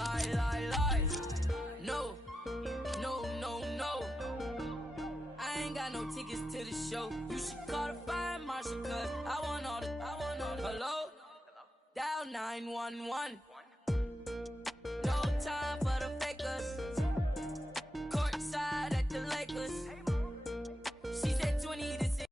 lie. No, no, no, no. I ain't got no tickets to the show. You should call the fire marshal, cause I want all the. Hello? Dial 911. No time for the fakers. Courtside at the Lakers. She said 20 to 6.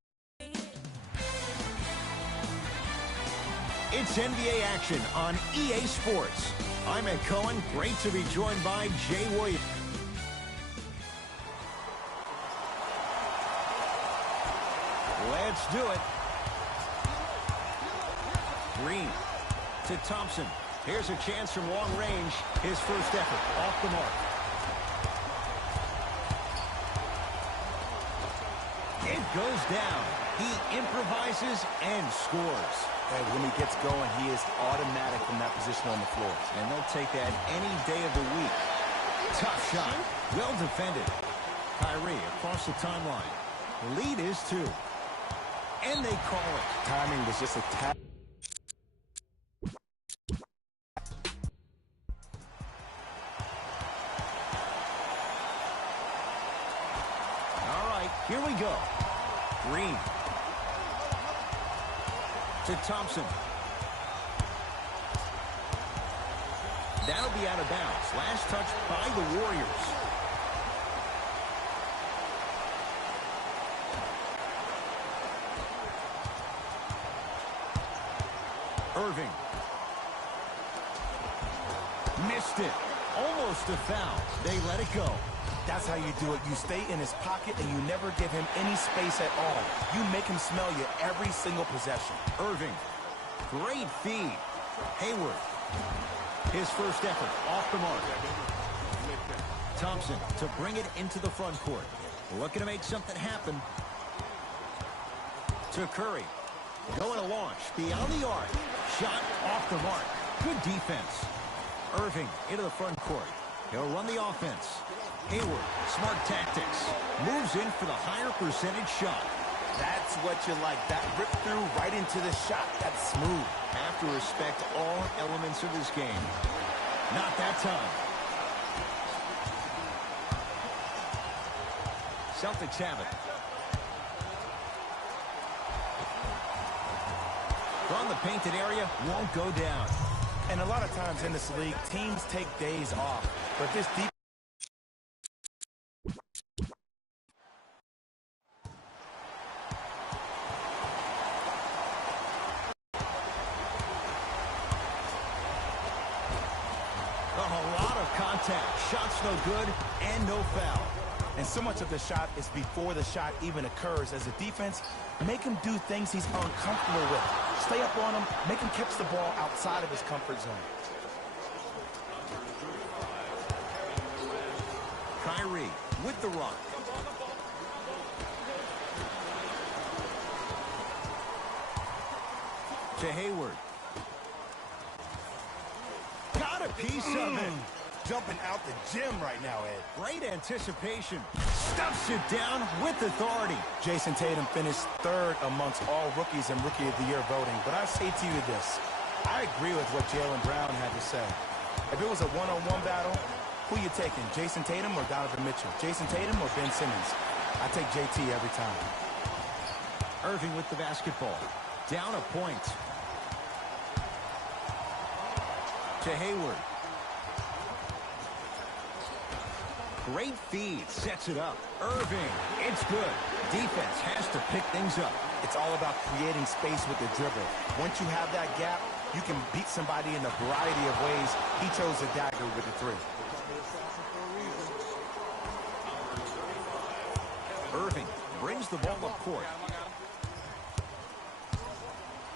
It's NBA action on EA Sports. I'm Ed Cohen. Great to be joined by Jay Williams. Let's do it. Green to Thompson. Here's a chance from long range. His first effort off the mark. It goes down. He improvises and scores. And when he gets going, he is automatic from that position on the floor. And they'll take that any day of the week. Tough shot. Well defended. Kyrie across the timeline. The lead is 2. And they call it. Timing was just a tap. All right, here we go. Green. To Thompson. That'll be out of bounds. Last touch by the Warriors. Irving. Missed it. Almost a foul. They let it go. That's how you do it. You stay in his pocket and you never give him any space at all. You make him smell you every single possession. Irving. Great feed. Hayward. His first effort off the mark. Thompson to bring it into the front court. Looking to make something happen. To Curry. Going to launch. Beyond the arc. Shot off the mark. Good defense. Irving into the front court. He'll run the offense. Hayward, smart tactics. Moves in for the higher percentage shot. That's what you like. That rip through right into the shot. That's smooth. Have to respect all elements of this game. Not that time. Celtics have it. From the painted area, won't go down. And a lot of times in this league, teams take days off. But this deep... Shot's no good and no foul. And so much of the shot is before the shot even occurs. As a defense, make him do things he's uncomfortable with. Stay up on him, make him catch the ball outside of his comfort zone. Kyrie with the rock. To Hayward. Got a piece of it. Jumping out the gym right now, Ed. Great anticipation. Stuffs it down with authority. Jason Tatum finished 3rd amongst all rookies in Rookie of the Year voting. But I say to you this. I agree with what Jaylen Brown had to say. If it was a one-on-one battle, who you taking, Jason Tatum or Donovan Mitchell? Jason Tatum or Ben Simmons? I take JT every time. Irving with the basketball. Down a point. To Hayward. Great feed, sets it up. Irving, it's good. Defense has to pick things up. It's all about creating space with the dribble. Once you have that gap, you can beat somebody in a variety of ways. He chose the dagger with the 3. Irving brings the ball up court.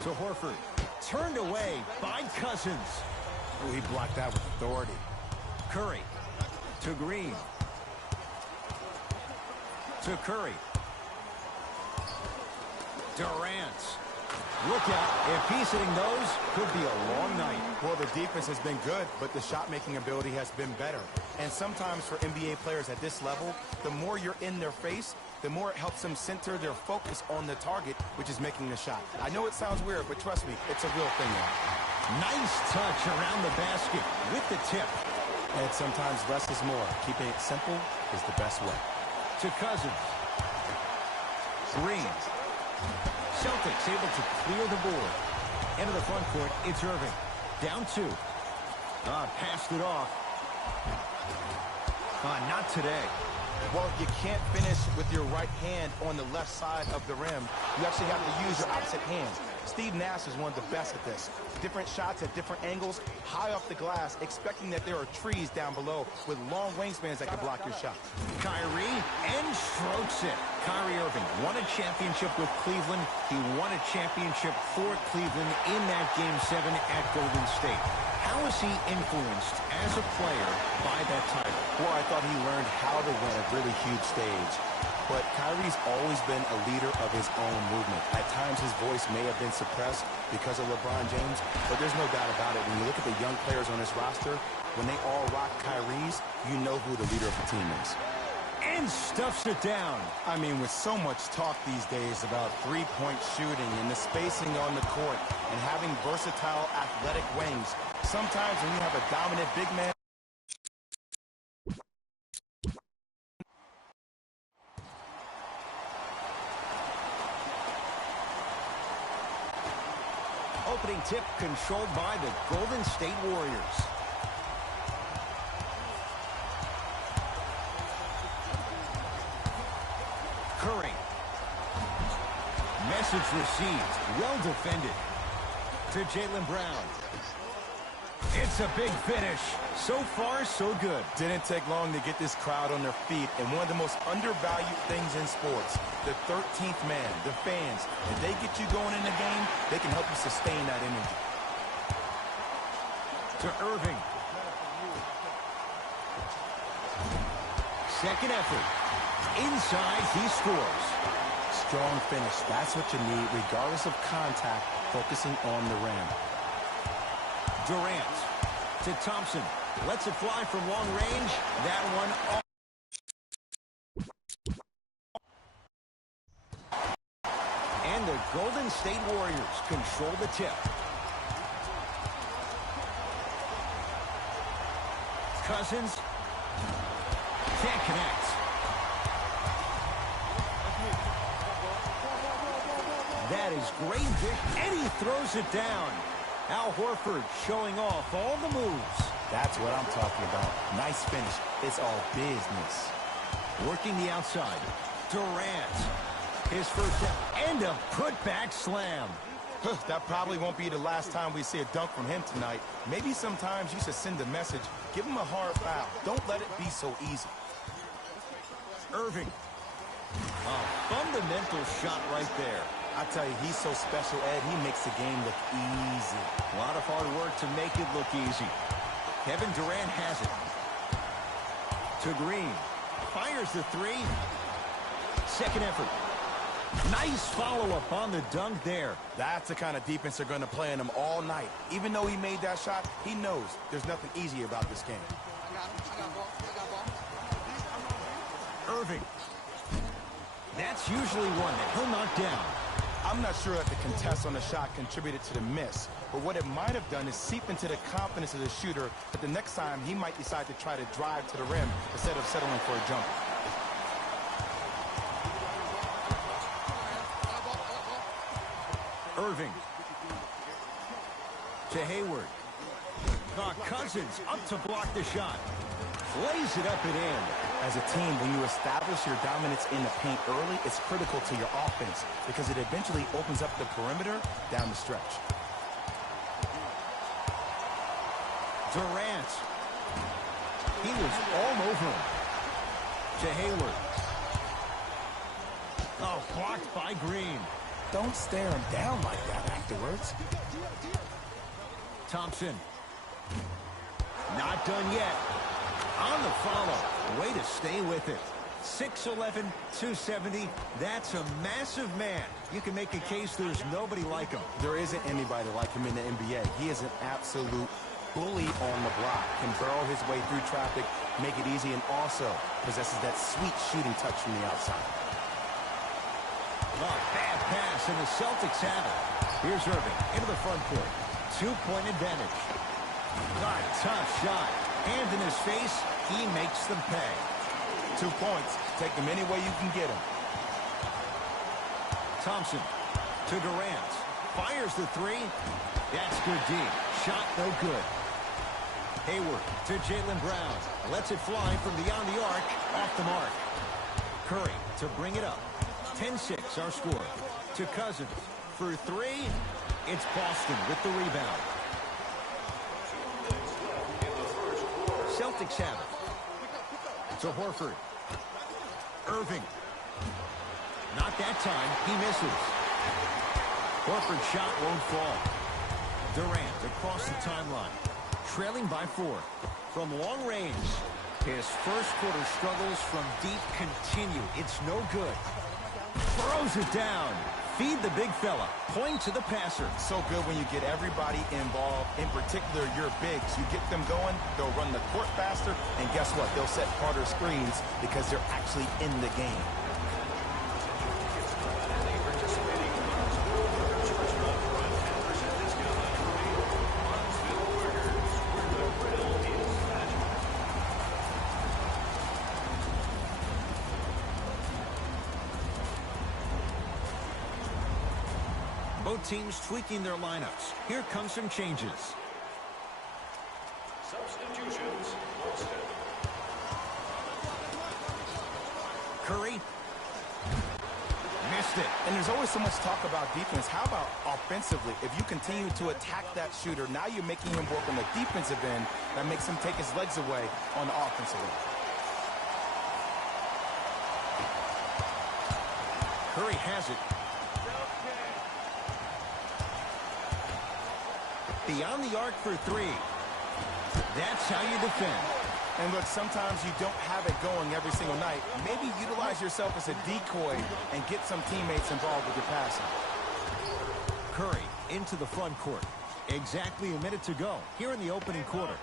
To Horford. Turned away by Cousins. Ooh, he blocked that with authority. Curry. To Green. To Curry. Durant. Look out. If he's hitting those, could be a long night. Well, the defense has been good, but the shot-making ability has been better. And sometimes for NBA players at this level, the more you're in their face, the more it helps them center their focus on the target, which is making the shot. I know it sounds weird, but trust me, it's a real thing now. Nice touch around the basket with the tip. And sometimes less is more. Keeping it simple is the best way. To Cousins. Green. Celtics able to clear the board. Into the front court, it's Irving. Down 2. Passed it off. Not today. Well, you can't finish with your right hand on the left side of the rim. You actually have to use your opposite hand. Steve Nash is one of the best at this. Different shots at different angles, high off the glass, expecting that there are trees down below with long wingspans that can block your shot. Kyrie and strokes it. Kyrie Irving won a championship with Cleveland. He won a championship for Cleveland in that Game 7 at Golden State. How was he influenced as a player by that title? Well, I thought he learned how to win a really huge stage. But Kyrie's always been a leader of his own movement. At times, his voice may have been suppressed because of LeBron James, but there's no doubt about it. When you look at the young players on this roster, when they all rock Kyrie's, you know who the leader of the team is. And stuffs it down. I mean, with so much talk these days about three-point shooting and the spacing on the court and having versatile athletic wings, sometimes when you have a dominant big man, opening tip controlled by the Golden State Warriors. Curry. Message received. Well defended. To Jaylen Brown. It's a big finish. So far, so good. didn't take long to get this crowd on their feet. And one of the most undervalued things in sports, the 13th man, the fans, if they get you going in the game, they can help you sustain that energy. To Irving. Second effort. Inside, he scores. Strong finish. That's what you need, regardless of contact, focusing on the rim. Durant to Thompson. Lets it fly from long range. That one off. And the Golden State Warriors control the tip. Cousins can't connect. That is great, Vic. And he throws it down. Al Horford showing off all the moves. That's what I'm talking about. Nice finish. It's all business. Working the outside. Durant. His first step. And a putback slam. That probably won't be the last time we see a dunk from him tonight. Maybe sometimes you should send a message. Give him a hard foul. Don't let it be so easy. Irving. A fundamental shot right there. I tell you, he's so special, Ed. He makes the game look easy. A lot of hard work to make it look easy. Kevin Durant has it. To Green. Fires the three. Second effort. Nice follow-up on the dunk there. That's the kind of defense they're going to play on him all night. Even though he made that shot, he knows there's nothing easy about this game. Irving. That's usually one that he'll knock down. I'm not sure that the contest on the shot contributed to the miss, but what it might have done is seep into the confidence of the shooter that the next time he might decide to try to drive to the rim instead of settling for a jumper. Irving. To Hayward. Cousins up to block the shot. Lays it up and in. As a team, when you establish your dominance in the paint early, it's critical to your offense because it eventually opens up the perimeter down the stretch. Durant. He was all over him. To Hayward. Oh, blocked by Green. Don't stare him down like that afterwards. Thompson. Not done yet. On the follow. Way to stay with it. 6'11", 270. That's a massive man. You can make a case there's nobody like him. There isn't anybody like him in the NBA. He is an absolute bully on the block. Can barrel his way through traffic, make it easy, and also possesses that sweet shooting touch from the outside. Oh, bad pass, and the Celtics have it. Here's Irving into the front court. 2-point advantage. God, tough shot. Hand in his face, he makes them pay. 2 points. Take them any way you can get them. Thompson to Durant. Fires the three. That's good D. Shot no good. Hayward to Jaylen Brown. Lets it fly from beyond the arc. Off the mark. Curry to bring it up. 10-6 our score. To Cousins for three. It's Boston with the rebound. Celtics have it. To Horford. Irving. Not that time. He misses. Horford's shot won't fall. Durant across the timeline. Trailing by 4. From long range. His first quarter struggles from deep continue. It's no good. Throws it down. Feed the big fella. Point to the passer. So good when you get everybody involved, in particular your bigs. You get them going, they'll run the court faster, and guess what? They'll set harder screens because they're actually in the game. Both teams tweaking their lineups. Here come some changes. Substitutions. Curry. Missed it. And there's always so much talk about defense. How about offensively? If you continue to attack that shooter, now you're making him work on the defensive end. That makes him take his legs away on the offensive end. Curry has it. Beyond the arc for three. That's how you defend. And look, sometimes you don't have it going every single night. Maybe utilize yourself as a decoy and get some teammates involved with your passing. Curry into the front court. Exactly a minute to go here in the opening quarter.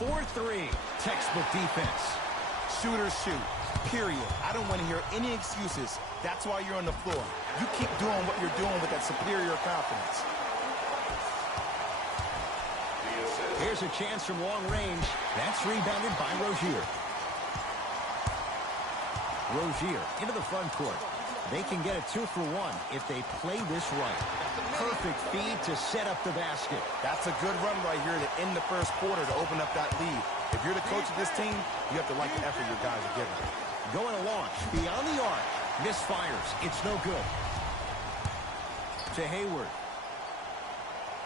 4-3. Textbook defense. Shooters shoot. Period. I don't want to hear any excuses. That's why you're on the floor. You keep doing what you're doing with that superior confidence. Here's a chance from long range. That's rebounded by Rozier. Rozier into the front court. They can get a 2-for-1 if they play this right. Perfect feed to set up the basket. That's a good run right here to end the first quarter to open up that lead. If you're the coach of this team, you have to like the effort your guys are giving. Going to launch beyond the arc. Misfires. It's no good. To Hayward.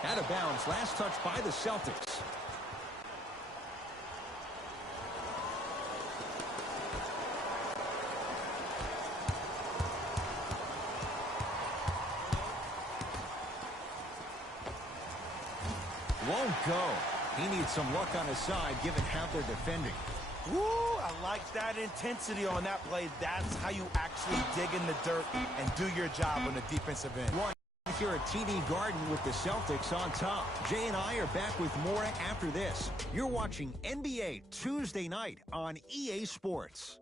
Out of bounds. Last touch by the Celtics. Won't go. He needs some luck on his side given how they're defending. Woo! I like that intensity on that play. That's how you actually dig in the dirt and do your job on the defensive end. Here at TD Garden with the Celtics on top. Jay and I are back with more after this. You're watching NBA Tuesday night on EA Sports.